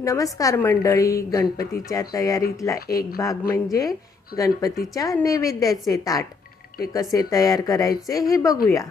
नमस्कार मंडळी, गणपतीच्या तयारीतला एक भाग म्हणजे गणपतीच्या नैवेद्याचे ताट. ते कसे तयार करायचे हे बघूया.